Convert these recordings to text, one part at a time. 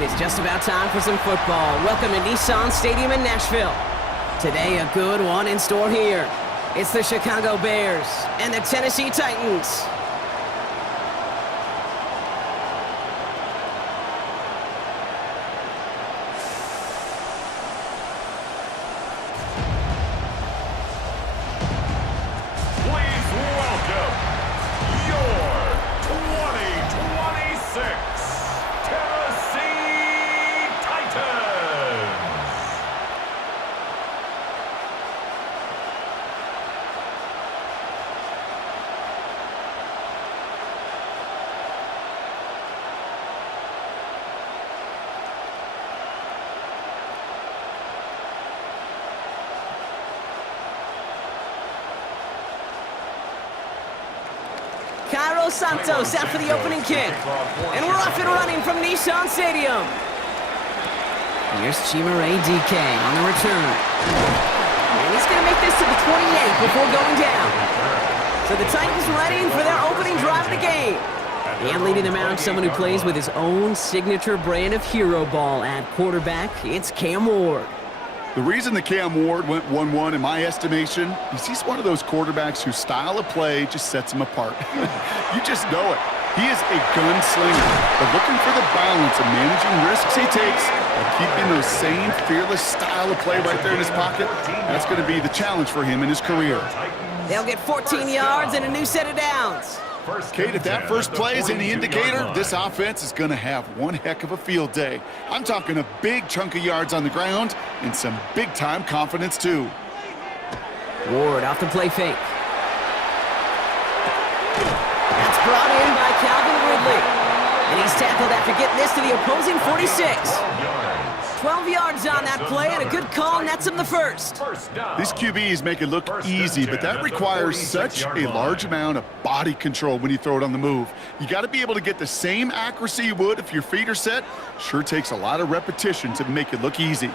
It is just about time for some football. Welcome to Nissan Stadium in Nashville. Today, a good one in store here. It's the Chicago Bears and the Tennessee Titans. Please welcome your 2026 Tennessee Titans. Cairo Santos out for the opening kick. And we're off and running from Nissan Stadium. Here's Chimere DK on the return. And he's going to make this to the 28 before going down. So the Titans ready for their opening drive of the game. And leading them out, someone who plays with his own signature brand of hero ball at quarterback, it's Cam Ward. The reason that Cam Ward went 1-1 in my estimation is he's one of those quarterbacks whose style of play just sets him apart. You just know it. He is a gunslinger, but looking for the balance of managing risks he takes and keeping those same fearless style of play right there in his pocket, that's going to be the challenge for him in his career. They'll get 14 yards and a new set of downs. Kate, if that first play is any indicator, this offense is going to have one heck of a field day. I'm talking a big chunk of yards on the ground and some big-time confidence, too. Ward off the play fake. That's brought in by Calvin Ridley. And he's tackled after getting this to the opposing 46. 12 yards on that play, and a good call nets him the first. These QBs make it look easy, but that requires such a large amount of body control when you throw it on the move. You got to be able to get the same accuracy you would if your feet are set. Sure takes a lot of repetition to make it look easy.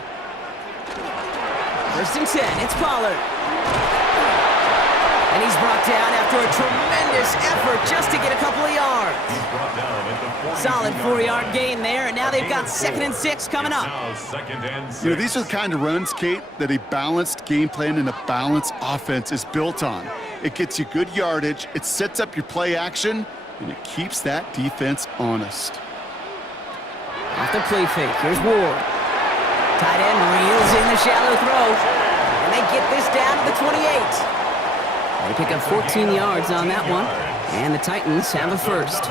First and 10, it's Pollard. And he's brought down after a tremendous effort just to get a couple of yards. Solid 4-yard gain there, and now they've got 2nd and 6 coming up. You know, these are the kind of runs, Kate, that a balanced game plan and a balanced offense is built on. It gets you good yardage, it sets up your play action, and it keeps that defense honest. Off the play fake, here's Ward. Tight end reels in the shallow throw, and they get this down to the 28. They pick up 14 yards on that one, and the Titans have a first.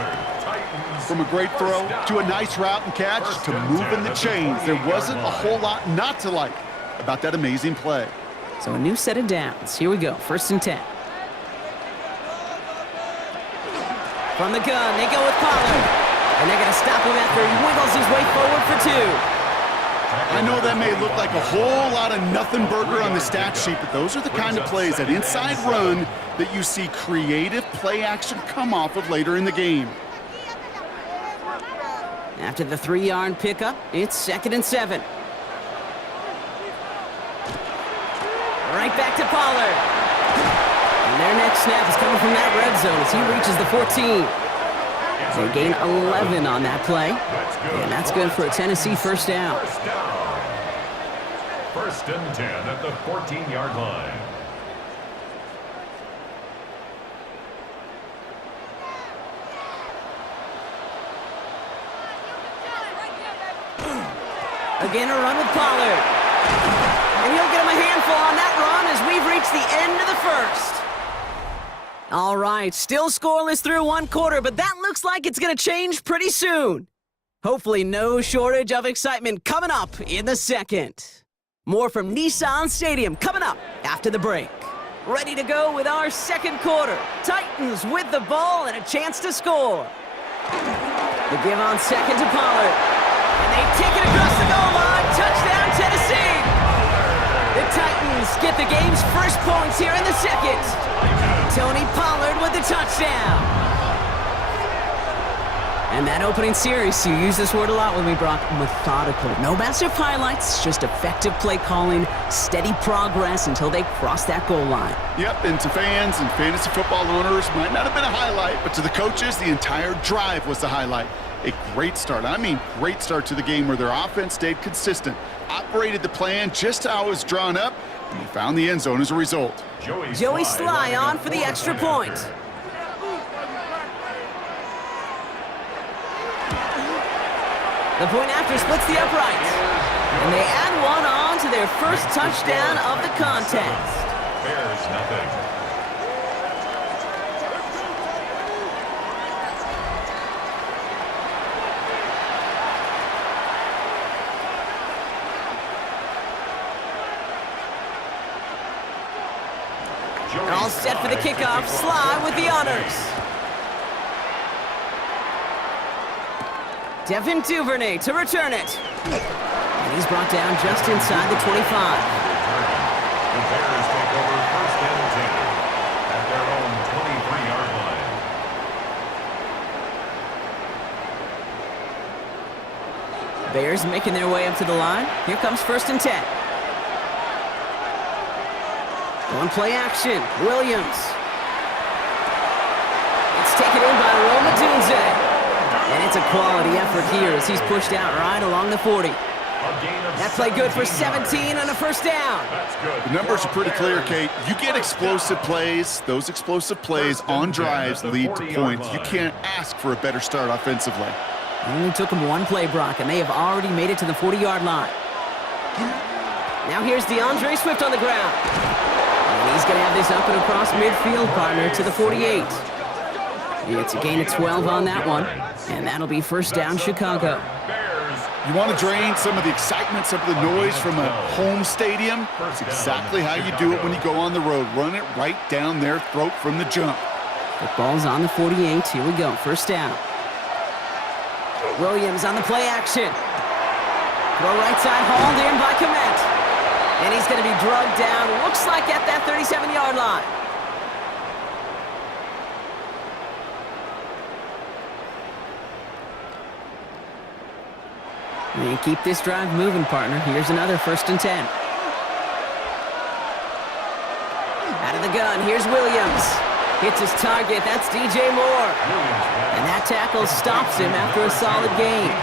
From a great throw to a nice route and catch to moving the chains, there wasn't a whole lot not to like about that amazing play. So a new set of downs. Here we go, 1st and 10. From the gun, they go with Pollard. And they're going to stop him after he wiggles his way forward for 2. I know that may look like a whole lot of nothing burger on the stat sheet, but those are the kind of plays, that inside run, that you see creative play action come off of later in the game. After the 3-yard pickup, it's 2nd and 7. Right back to Pollard. And their next snap is coming from that red zone as he reaches the 14. They gain 11 on that play, and that's good for a Tennessee first down. 1st and 10 at the 14-yard line. Again, a run with Pollard. And he'll get him a handful on that run as we've reached the end of the first. All right, still scoreless through 1 quarter, but that looks like it's going to change pretty soon. Hopefully no shortage of excitement coming up in the second. More from Nissan Stadium coming up after the break. Ready to go with our second quarter. Titans with the ball and a chance to score. The give on second to Pollard. And they take it across the goal line. Touchdown, Tennessee. The Titans get the game's first points here in the second. Tony Pollard with the touchdown. And that opening series, you use this word a lot with me, Brock, methodical. No massive highlights, just effective play calling, steady progress until they cross that goal line. Yep, and to fans and fantasy football owners, might not have been a highlight, but to the coaches, the entire drive was the highlight. a great start. I mean, great start to the game where their offense stayed consistent, operated the plan just how it was drawn up, and they found the end zone as a result. Joey Sly on for the extra point. The point after splits the uprights. And they add one on to their first touchdown of the contest. Bears nothing. All set for the kickoff. Sly with the honors. Devin Duvernay to return it. And he's brought down just inside the 25. The Bears take over first and 10 at their own 23-yard line. Bears making their way up to the line. Here comes first and 10. On play action, Williams. It's taken in by Roma Dunze. And it's a quality effort here as he's pushed out right along the 40. That play good for 17 on a first down. The numbers are pretty clear, Kate. You get explosive plays. Those explosive plays on drives lead to points. You can't ask for a better start offensively. It only took them one play, Brock, and they have already made it to the 40-yard line. Now here's DeAndre Swift on the ground. And he's going to have this up and across midfield, partner, to the 48. It's a gain of 12 on that one, and that'll be first down, Chicago. You want to drain some of the excitement, some of the noise from a home stadium? That's exactly how you do it when you go on the road. Run it right down their throat from the jump. Football's on the 48. Here we go, first down. Williams on the play action. Throw right side, hauled in by Komet. And he's going to be drugged down, looks like at that 37-yard line. And keep this drive moving, partner. Here's another first and 10. Out of the gun, here's Williams. Hits his target, that's DJ Moore. And that tackle stops him after a solid gain.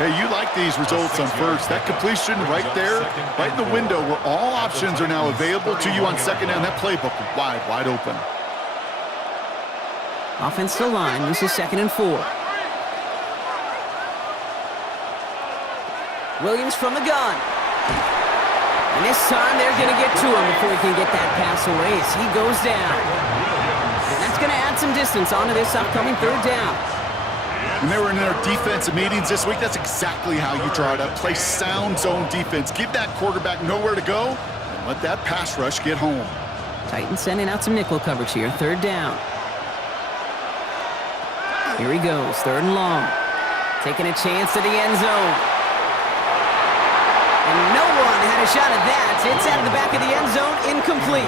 Hey, you like these results on first. That completion right there, right in the window where all options are now available to you on second down. That playbook wide open. Offensive line, this is 2nd and 4. Williams from the gun. And this time they're going to get to him before he can get that pass away as he goes down. And that's going to add some distance onto this upcoming third down. When they were in their defensive meetings this week, that's exactly how you draw it up. Play sound zone defense. Give that quarterback nowhere to go and let that pass rush get home. Titans sending out some nickel coverage here. Third down. Here he goes. 3rd and long. Taking a chance to the end zone. And no one had a shot at that. It's out of the back of the end zone, incomplete.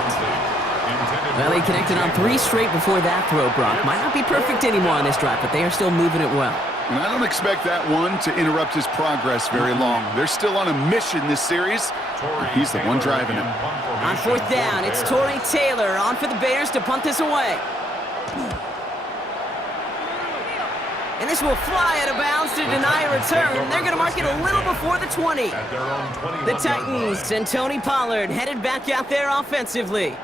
Well, he connected on 3 straight before that throw, Brock. Might not be perfect anymore on this drive, but they are still moving it well. And I don't expect that one to interrupt his progress very long. They're still on a mission this series. He's the one driving it. On 4th down, it's Torrey Taylor on for the Bears to punt this away. And this will fly out of bounds to deny a return. They're going to mark it a little before the 20. The Titans and Tony Pollard headed back out there offensively.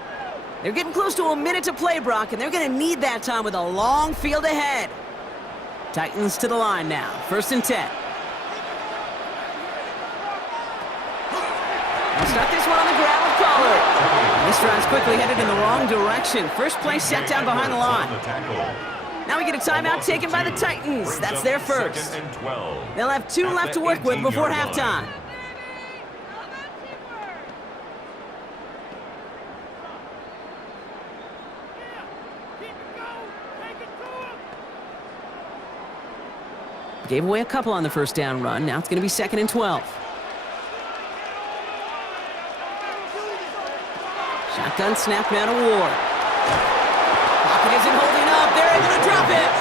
They're getting close to a minute to play, Brock, and they're going to need that time with a long field ahead. Titans to the line now. 1st and 10. We'll start this one on the ground with Pollard. This drive's quickly headed in the wrong direction. First play set down behind the line. Now we get a timeout taken by the Titans. That's their first. They'll have 2 left to work with before halftime. Gave away a couple on the first down run. Now it's going to be 2nd and 12. Shotgun snap now to Ward. Pocket isn't holding up. They're able to drop it.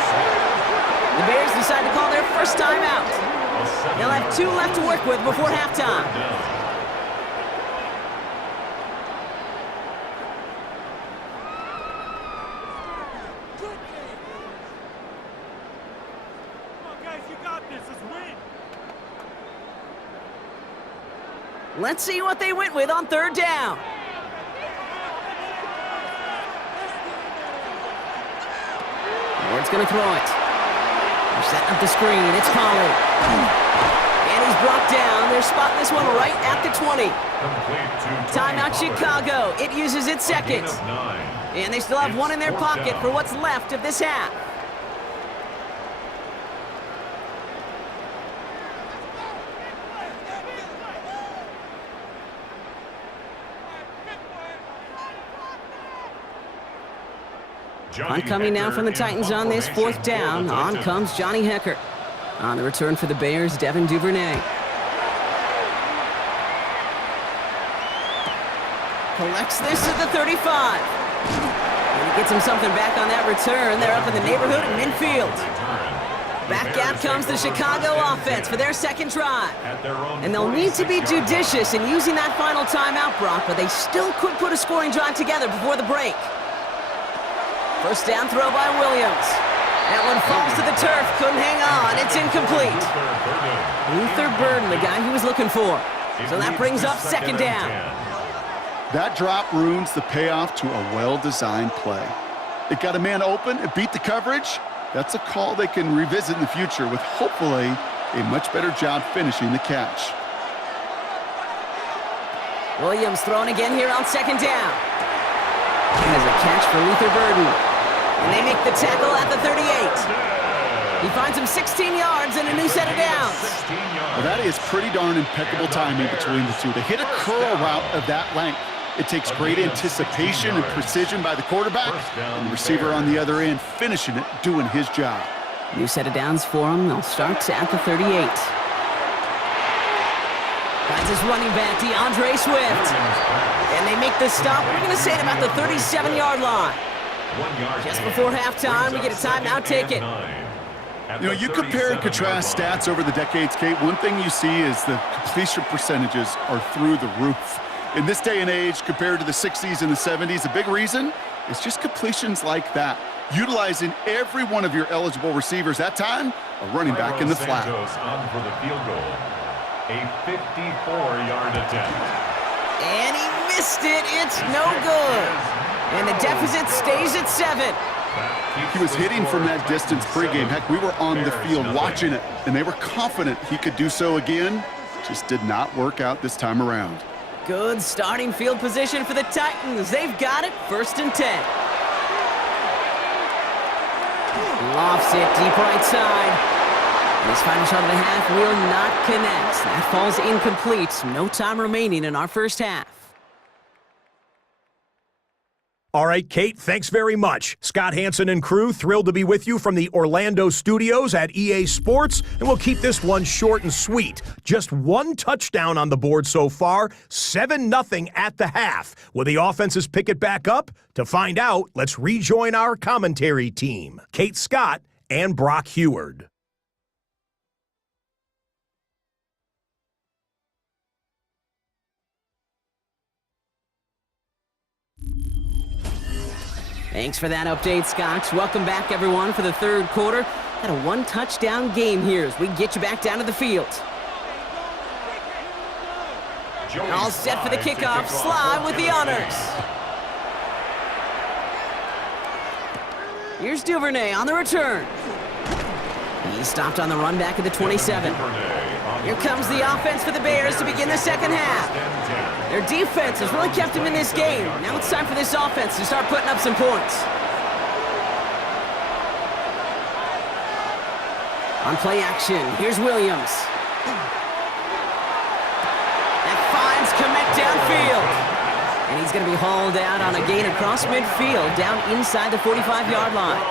The Bears decide to call their first timeout. They'll have 2 left to work with before halftime. Let's see what they went with on third down. Ward's going to throw it. They're setting up the screen. It's Pollard. And he's brought down. They're spotting this one right at the 20. Timeout Chicago. It uses its second. And they still have one in their pocket for what's left of this half. Coming now from the Titans on this fourth down. On comes Johnny Hekker. On the return for the Bears, Devin Duvernay. Collects this at the 35. And he gets him something back on that return. They're up in the neighborhood of midfield. Back out comes the Chicago offense for their second drive. And they'll need to be judicious in using that final timeout, Brock, but they still could put a scoring drive together before the break. First down throw by Williams. That one falls to the turf. Couldn't hang on. It's incomplete. Luther Burden, the guy he was looking for. So that brings up second down. That drop ruins the payoff to a well-designed play. It got a man open. It beat the coverage. That's a call they can revisit in the future with hopefully a much better job finishing the catch. Williams throwing again here on second down. There's a catch for Luther Burden. And they make the tackle at the 38. He finds him 16 yards and a new set of downs. Well, that is pretty darn impeccable timing between the two. They hit a curl route of that length. It takes great anticipation and precision by the quarterback, and the receiver on the other end finishing it, doing his job. New set of downs for him. They'll start at the 38. Finds his running back, DeAndre Swift. And they make the stop. We're going to say at about the 37-yard line. Just before halftime, we get a timeout taken. You know, you compare and contrast stats over the decades, Kate. One thing you see is the completion percentages are through the roof. In this day and age, compared to the 60s and the 70s, a big reason is just completions like that. Utilizing every one of your eligible receivers. That time, a running back in the flat. On for the field goal. A 54-yard attempt. And he missed it. It's no good. And the deficit stays at 7. He was hitting from that distance pregame. Heck, we were on the field watching it, and they were confident he could do so again. Just did not work out this time around. Good starting field position for the Titans. They've got it, 1st and 10. Lofts it deep right side. And his final shot of the half will not connect. That falls incomplete. No time remaining in our first half. All right, Kate, thanks very much. Scott Hansen and crew, thrilled to be with you from the Orlando studios at EA Sports, and we'll keep this one short and sweet. Just one touchdown on the board so far, 7-0 at the half. Will the offenses pick it back up? To find out, let's rejoin our commentary team, Kate Scott and Brock Heward. Thanks for that update, Scott. Welcome back, everyone, for the third quarter. Got a one-touchdown game here as we get you back down to the field. All set for the kickoff. Sly with the honors. Here's Duvernay on the return. He's stopped on the run back at the 27. Here comes the offense for the Bears to begin the second half. Their defense has really kept them in this game. Now it's time for this offense to start putting up some points. On play action, here's Williams. That finds Kmet downfield. And he's going to be hauled out on a gain across midfield, down inside the 45-yard line.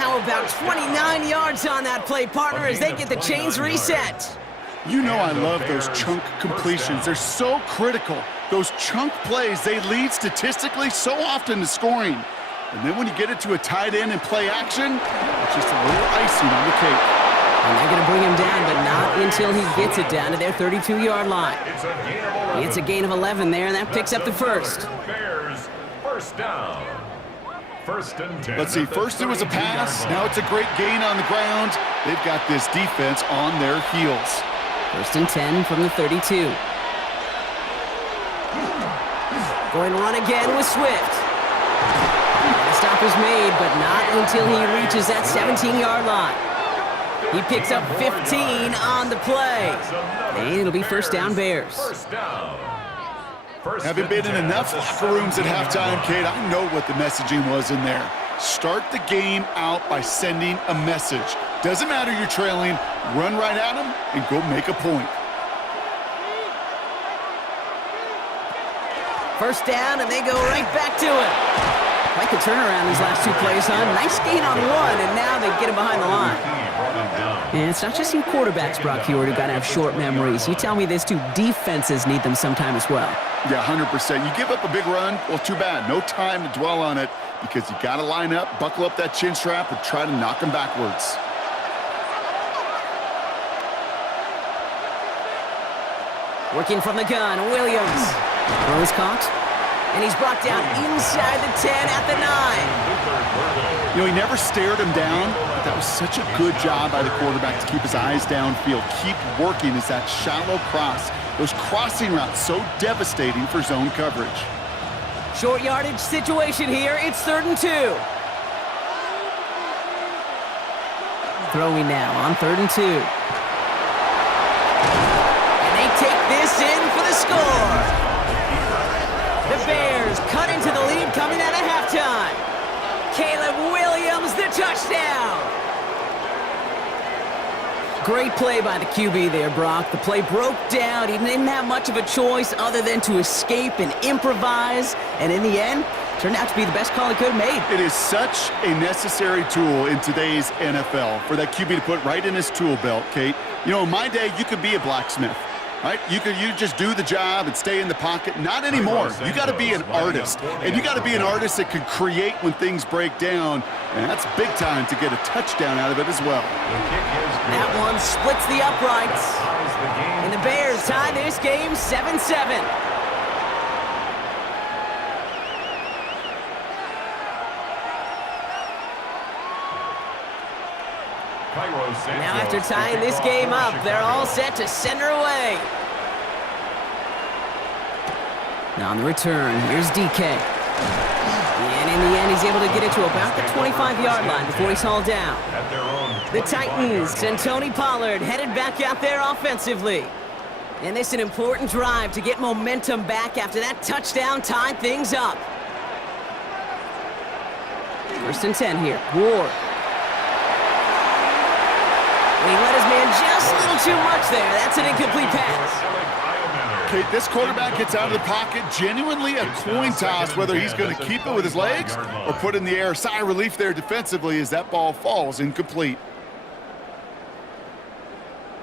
How about 29 yards on that play, partner, as they get the chains reset? You know I love those chunk completions. They're so critical. Those chunk plays, they lead statistically so often to scoring. And then when you get it to a tight end and play action, it's just a little icing on the cake. And they're going to bring him down, but not until he gets it down to their 32-yard line. It's a gain of 11 there, and that picks up the first. Bears, first down. 1st and 10. Let's see, first it was a pass, now it's a great gain on the ground. They've got this defense on their heels. 1st and 10 from the 32. Going to run again with Swift. And the stop is made, but not until he reaches that 17-yard line. He picks up 15 on the play. And it'll be first down Bears. Having been in enough locker rooms at halftime, Kate, I know what the messaging was in there. Start the game out by sending a message. Doesn't matter you're trailing, run right at them and go make a point. First down, and they go right back to it. Like a turnaround these last two plays, huh? Nice gain on one, and now they get him behind the line. And it's not just you quarterbacks, Brock Huard, who got to have short memories. You tell me this too, defenses need them sometime as well. Yeah, 100%. You give up a big run, well, too bad. No time to dwell on it because you got to line up, buckle up that chin strap, and try to knock them backwards. Working from the gun, Williams. Throws caught, and he's brought down inside the 10 at the 9. You know, he never stared him down, but that was such a good job by the quarterback to keep his eyes downfield. Keep working as that shallow cross. Those crossing routes so devastating for zone coverage. Short yardage situation here. It's 3rd and 2. Throwing now on 3rd and 2. And they take this in for the score. The Bears cut into the lead coming out of halftime. Caleb Williams, the touchdown. Great play by the QB there, Brock. The play broke down. He didn't have much of a choice other than to escape and improvise. And in the end, turned out to be the best call he could have made. It is such a necessary tool in today's NFL for that QB to put right in his tool belt, Kate. You know, in my day, you could be a blacksmith. Right? You just do the job and stay in the pocket. Not anymore. You got to be an artist. And you got to be an artist that can create when things break down. And that's big time to get a touchdown out of it as well. That one splits the uprights. And the Bears tie this game 7-7. Now after tying this game up, they're all set to send her away. Now on the return, here's DK. And in the end, he's able to get it to about the 25-yard line before he's hauled down. The Titans and Tony Pollard headed back out there offensively. And this is an important drive to get momentum back after that touchdown tied things up. 1st and 10 here. Ward. He let his man just a little too much there. That's an incomplete pass. Kate, this quarterback gets out of the pocket, genuinely a coin toss whether he's going to keep it with his legs or put in the air. Sigh of relief there defensively as that ball falls incomplete.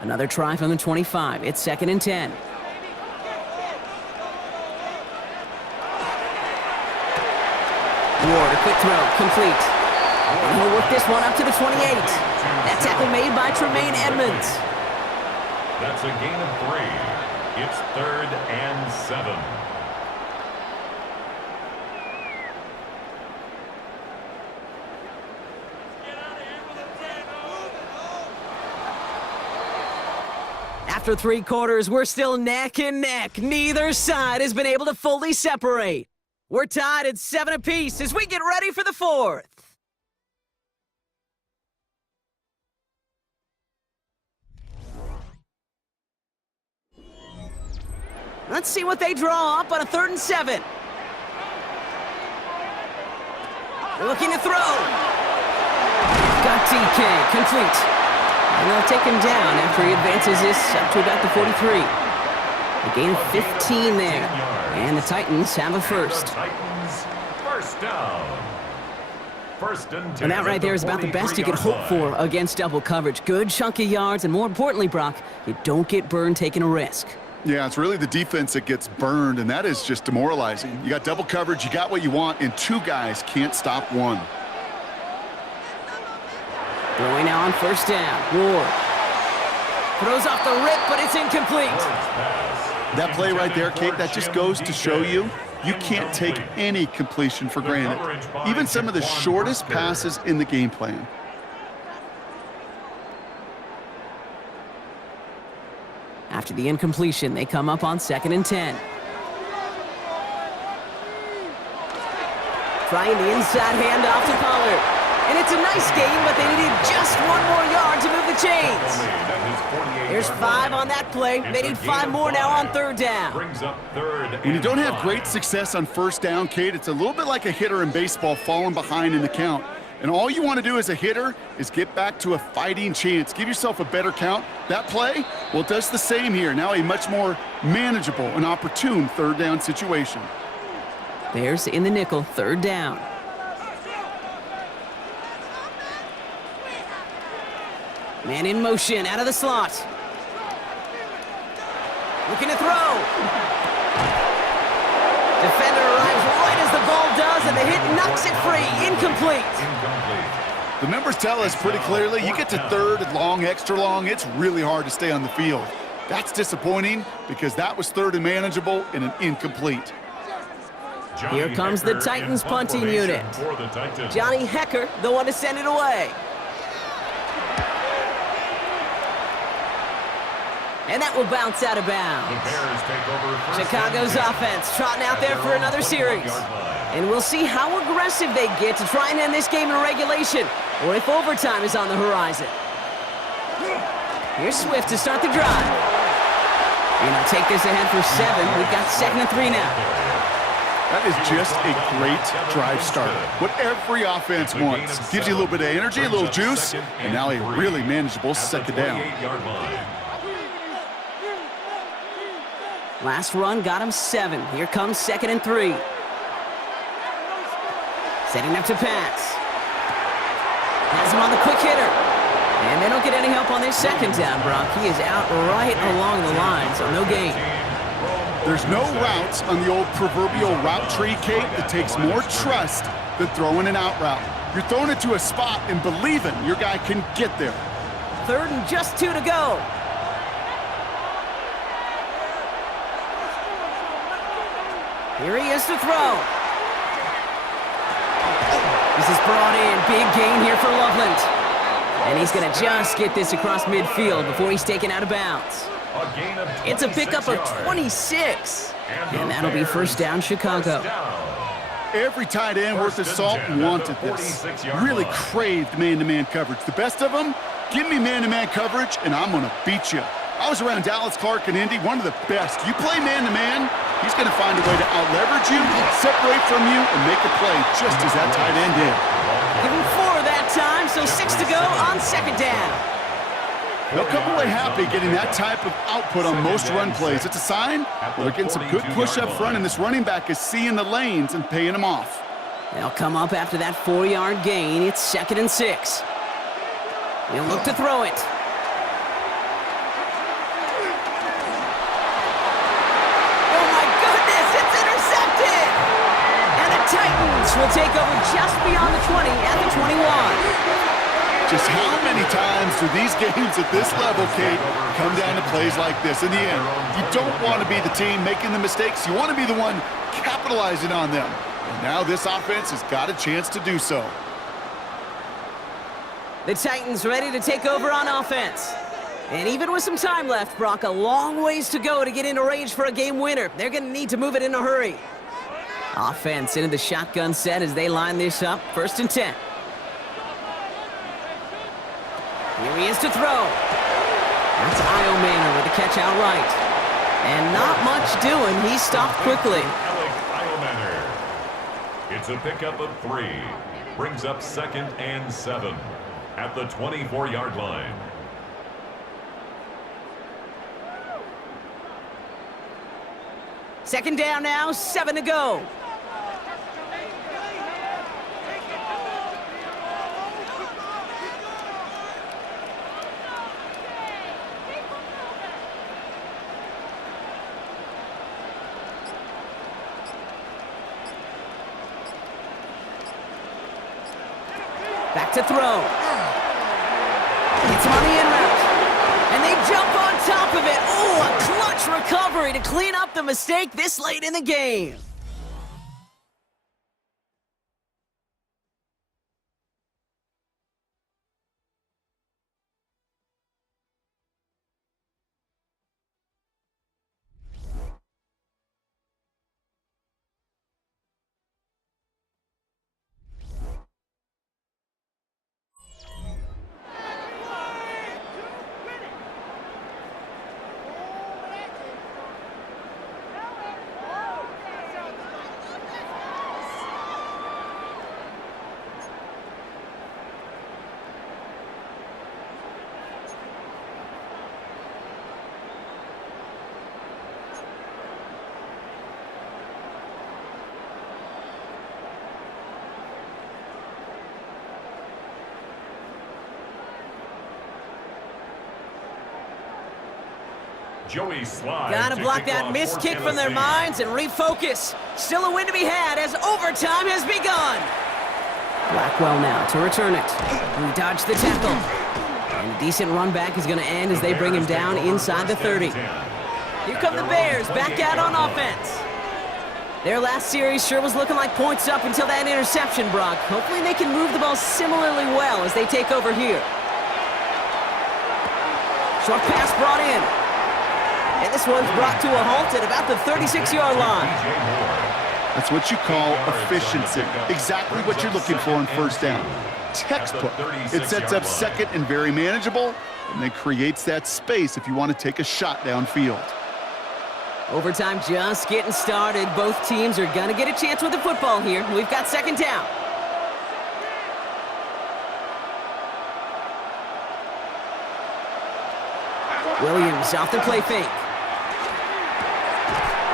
Another try from the 25. It's 2nd and 10. Ward, a quick throw, complete. And he'll work this one up to the 28. That tackle made by Tremaine Edmonds. That's a gain of 3. It's 3rd and 7. After 3 quarters, we're still neck and neck. Neither side has been able to fully separate. We're tied at 7 apiece as we get ready for the 4th. Let's see what they draw up on a 3rd and 7. They're looking to throw. Got DK, complete. And they'll take him down after he advances this up to about the 43. A gain of 15 there. And the Titans have a first. Titans, first down. 1st and 10. And that right there is about the best you can hope for against double coverage. Good chunky yards, and more importantly, Brock, you don't get burned taking a risk. Yeah, it's really the defense that gets burned, and that is just demoralizing. You got double coverage, you got what you want, and 2 guys can't stop one. Throwing now on 1st down. Ward throws off the rip, but it's incomplete. That play right there, Kate, that just goes to show you can't take any completion for granted. Even some of the shortest passes in the game plan. After the incompletion, they come up on 2nd and 10. Trying the inside handoff to Pollard. And it's a nice gain, but they needed just one more yard to move the chains. There's 5 on that play. They need 5 more now on third down. When you don't have great success on first down, Kate, it's a little bit like a hitter in baseball falling behind in the count. And all you want to do as a hitter is get back to a fighting chance. Give yourself a better count. That play, well, it does the same here. Now a much more manageable and opportune third down situation. Bears in the nickel, third down. Man in motion, out of the slot. Looking to throw. Defender arrives right as the ball does, and the hit knocks it free. Incomplete. The numbers tell us pretty clearly, you get to third and long, extra long, it's really hard to stay on the field. That's disappointing because that was third and manageable and an incomplete. Here comes the Titans punting unit. Johnny Hecker, the one to send it away. And that will bounce out of bounds. Chicago's offense trotting out there for another series. And we'll see how aggressive they get to try and end this game in regulation, or if overtime is on the horizon. Here's Swift to start the drive. And I'll take this ahead for 7. We've got 2nd and 3 now. That is just a great drive starter. What every offense wants. Gives you a little bit of energy, a little juice, and now a really manageable second down. Last run got him 7. Here comes 2nd and 3. Setting up to pass. Has him on the quick hitter. And they don't get any help on this second down, Brock. He is out right along the line, so no gain. There's no routes on the old proverbial route tree, Kate, that takes more trust than throwing an out route. You're throwing it to a spot and believing your guy can get there. 3rd and just 2 to go. Here he is to throw. This is brought in. Big gain here for Loveland. And he's going to just get this across midfield before he's taken out of bounds. It's a pickup of 26. And that'll be first down, Chicago. Every tight end worth his salt wanted this. Really craved man-to-man coverage. The best of them, give me man-to-man coverage, and I'm going to beat you. I was around Dallas Clark and Indy, one of the best. You play man-to-man, he's going to find a way to out-leverage you, separate from you, and make a play just as that tight end did. Give him 4 that time, so 6 to go on second down. They'll come away happy getting that type of output on most run plays. It's a sign well, they're getting some good push up front, and this running back is seeing the lanes and paying them off. They'll come up after that 4-yard gain. It's 2nd and 6. He'll look to throw it. Oh my goodness, it's intercepted! And the Titans will take over just beyond the 20 at the 21. Just how many times do these games at this level, Kate, come down to plays like this? In the end, you don't want to be the team making the mistakes. You want to be the one capitalizing on them. And now this offense has got a chance to do so. The Titans ready to take over on offense. And even with some time left, Brock, a long ways to go to get into range for a game winner. They're going to need to move it in a hurry. Offense into the shotgun set as they line this up. 1st and 10. Here he is to throw. That's Io Manor with the catch outright. And not much doing. He stopped quickly. It's a pickup of 3. Brings up 2nd and 7 at the 24-yard line. Second down now, 7 to go. Back to throw. It's him on the in route. And they jump on top of it. Oh, a clutch recovery to clean up the mistake this late in the game. Joey Slide Gotta to block kick that off missed for kick from their Tennessee. minds and refocus. Still a win to be had as overtime has begun. Blackwell now to return it. Who dodged the tackle. And a decent run back is going to end as they bring him down inside the 30. Here come the Bears back out on offense. Their last series sure was looking like points up until that interception, Brock. Hopefully they can move the ball similarly well as they take over here. Short pass brought in. And this one's brought to a halt at about the 36-yard line. That's what you call efficiency. Exactly what you're looking for in first down. Textbook. It sets up second and very manageable, and then creates that space if you want to take a shot downfield. Overtime just getting started. Both teams are going to get a chance with the football here. We've got second down. Williams off the play fake.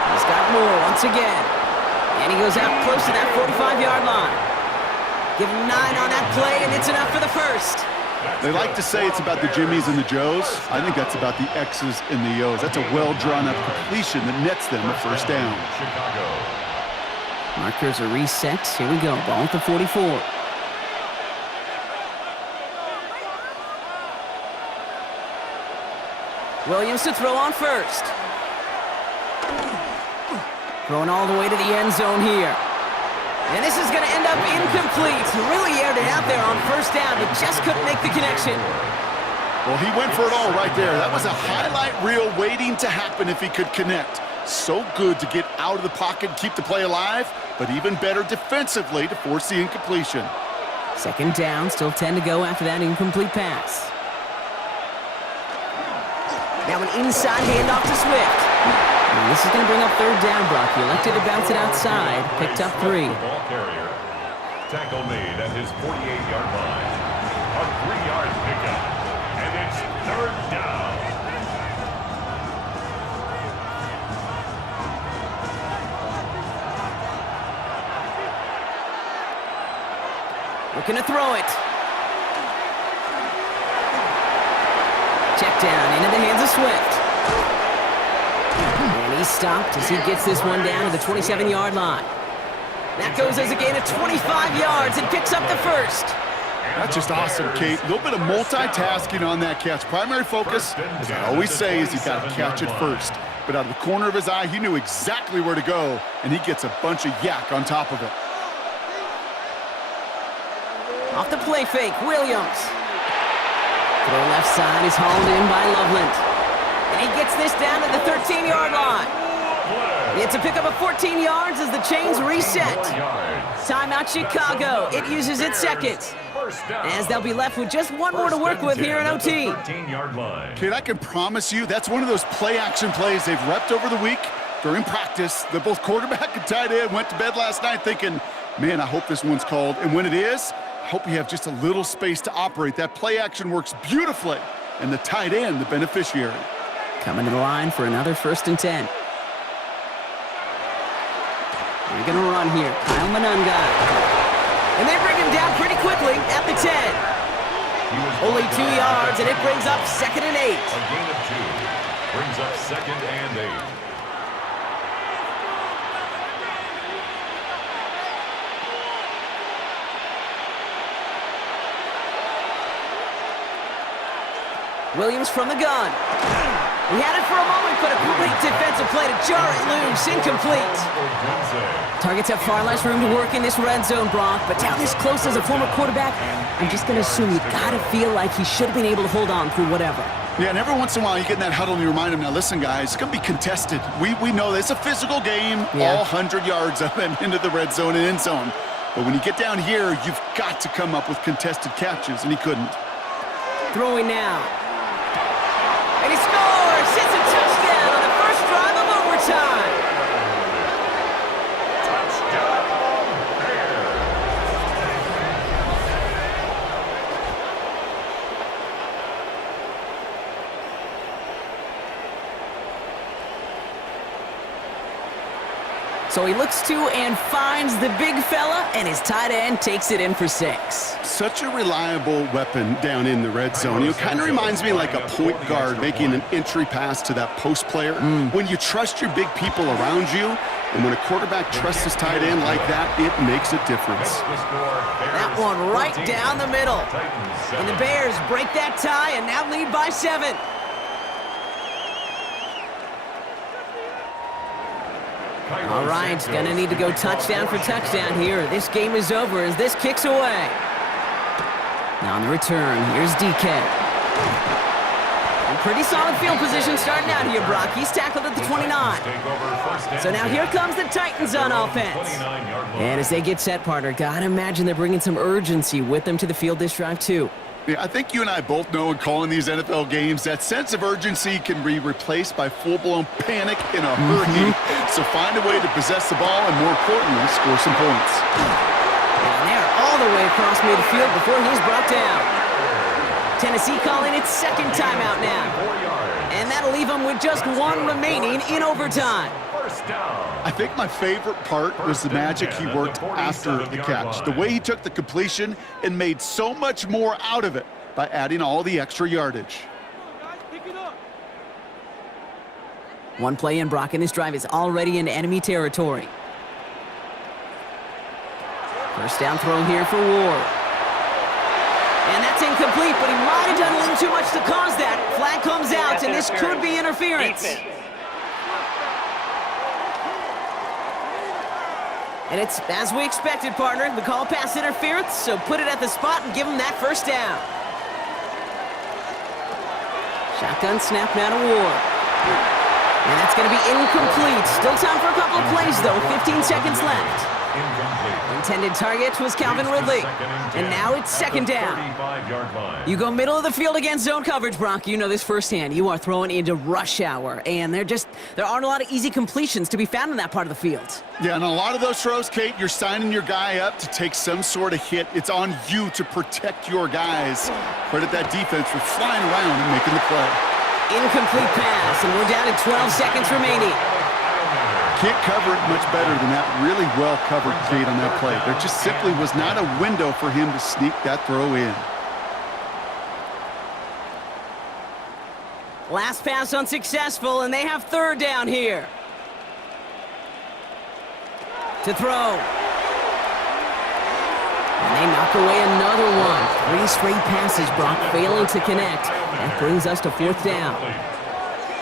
He's got more once again. And he goes out close to that 45-yard line. Give him 9 on that play, and it's enough for the first. They like to say it's about the Jimmies and the Joes. I think that's about the X's and the O's. That's a well-drawn-up completion that nets them a first down. Markers are reset. Here we go. Ball at the 44. Williams to throw on first. Throwing all the way to the end zone here. And this is going to end up incomplete. Really aired it out there on first down, but just couldn't make the connection. Well, he went for it all right there. That was a highlight reel waiting to happen if he could connect. So good to get out of the pocket and keep the play alive, but even better defensively to force the incompletion. Second down, still 10 to go after that incomplete pass. Now an inside handoff to Swift. And this is going to bring up third down, Brock. He elected to bounce it outside. Picked up 3. Ball carrier. Tackle made at his 48-yard line. A 3-yard pickup. And it's third down. Looking to throw it. Check down into the hands of Swift. And he's stopped as he gets this one down to the 27-yard line. That goes as a gain of 25 yards and picks up the first. That's just awesome, Kate. A little bit of multitasking on that catch. Primary focus, as I always say, is you got to catch it first. But out of the corner of his eye, he knew exactly where to go, and he gets a bunch of yak on top of it. Off the play fake, Williams. Throw left side is hauled in by Loveland. And he gets this down to the 13-yard line. It's a pickup of 14 yards as the chains reset. Timeout Chicago. It uses its second. As they'll be left with just one more to work with here in OT. Kate, I can promise you that's one of those play-action plays they've repped over the week during practice. That both quarterback and tight end went to bed last night thinking, man, I hope this one's called. And when it is, I hope you have just a little space to operate. That play action works beautifully, and the tight end, the beneficiary. Coming to the line for another 1st and 10. They're going to run here. Kyle Monunga. And they bring him down pretty quickly at the 10. Only 2 yards, and it brings up 2nd and 8. A gain of 2. Brings up 2nd and 8. Williams from the gun. He had it for a moment, but a great defensive play to jar it loose. Incomplete. Targets have far less room to work in this red zone, Brock, but down this close as a former quarterback, I'm just going to assume you got to feel like he should have been able to hold on through whatever. Yeah, and every once in a while you get in that huddle and you remind him, now listen, guys, it's going to be contested. We know this. It's a physical game, all 100 yards up and into the red zone and end zone. But when you get down here, you've got to come up with contested catches, and he couldn't. Throwing now. And he scores! It's a touchdown on the first drive of overtime. Touchdown, Bears. So he looks to and finds the big fella, and his tight end takes it in for 6. Such a reliable weapon down in the red zone. It kind of reminds me like a point guard making an entry pass to that post player. When you trust your big people around you, and when a quarterback trusts his tight end like that, it makes a difference. That one right down the middle. And the Bears break that tie and now lead by 7. All right, gonna need to go touchdown for touchdown here. This game is over as this kicks away. Now on the return, here's DK. And pretty solid field position starting out here, Brock. He's tackled at the 29. So now here comes the Titans on offense. And as they get set, partner, gotta imagine they're bringing some urgency with them to the field this drive, too. Yeah, I think you and I both know in calling these NFL games that sense of urgency can be replaced by full-blown panic in a hurry. So find a way to possess the ball and, more importantly, score some points. And they're all the way across midfield before he's brought down. Tennessee calling its second timeout now. And that'll leave them with just 1 remaining in overtime. I think my favorite part was the magic he worked after the catch. The way he took the completion and made so much more out of it by adding all the extra yardage. One play in, Brock, and this drive is already into enemy territory. First down throw here for Ward. And that's incomplete, but he might have done a little too much to cause that. Flag comes out, and this could be interference. And it's as we expected, partner. The call pass interference, so put it at the spot and give him that first down. Shotgun snap now to Ward. And that's going to be incomplete. Still time for a couple of plays, though. 15 seconds left. Intended target was Calvin Ridley. And now it's second down. You go middle of the field against zone coverage, Brock. You know this firsthand. You are throwing into rush hour. And there aren't a lot of easy completions to be found in that part of the field. Yeah, and a lot of those throws, Kate, you're signing your guy up to take some sort of hit. It's on you to protect your guys. Credit that defense for flying around and making the play. Incomplete pass, and we're down to 12 seconds remaining. Can't cover it much better than that. Really well covered, Kate, on that play. There just simply was not a window for him to sneak that throw in. Last pass unsuccessful, and they have third down here. To throw. And they knock away another one. 3 straight passes, Brock, failing to connect. That brings us to fourth down.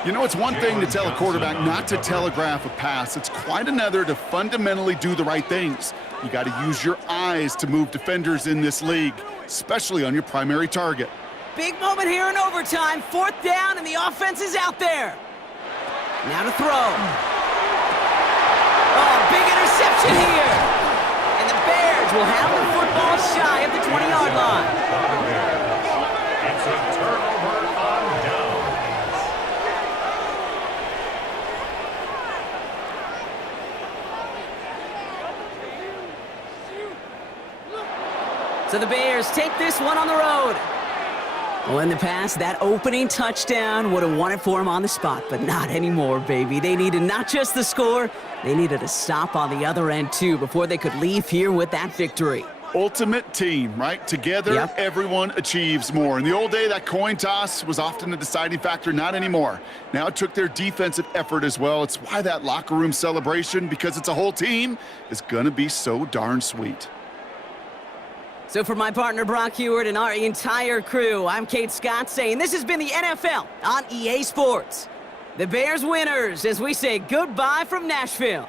You know, it's one thing to tell a quarterback not to telegraph a pass. It's quite another to fundamentally do the right things. You got to use your eyes to move defenders in this league, especially on your primary target. Big moment here in overtime. Fourth down, and the offense is out there. Now to throw. Oh, big interception here. And the Bears will have the football shy of the 20-yard line. It's a turnover on downs. So the Bears take this one on the road. Well, in the past, that opening touchdown would have won it for them on the spot, but not anymore, baby. They needed not just the score, they needed a stop on the other end, too, before they could leave here with that victory. Ultimate team, right? Together, Everyone achieves more. In the old day, that coin toss was often a deciding factor. Not anymore. Now it took their defensive effort as well. It's why that locker room celebration, because it's a whole team, is going to be so darn sweet. So for my partner, Brock Heward, and our entire crew, I'm Kate Scott saying this has been the NFL on EA Sports. The Bears winners as we say goodbye from Nashville.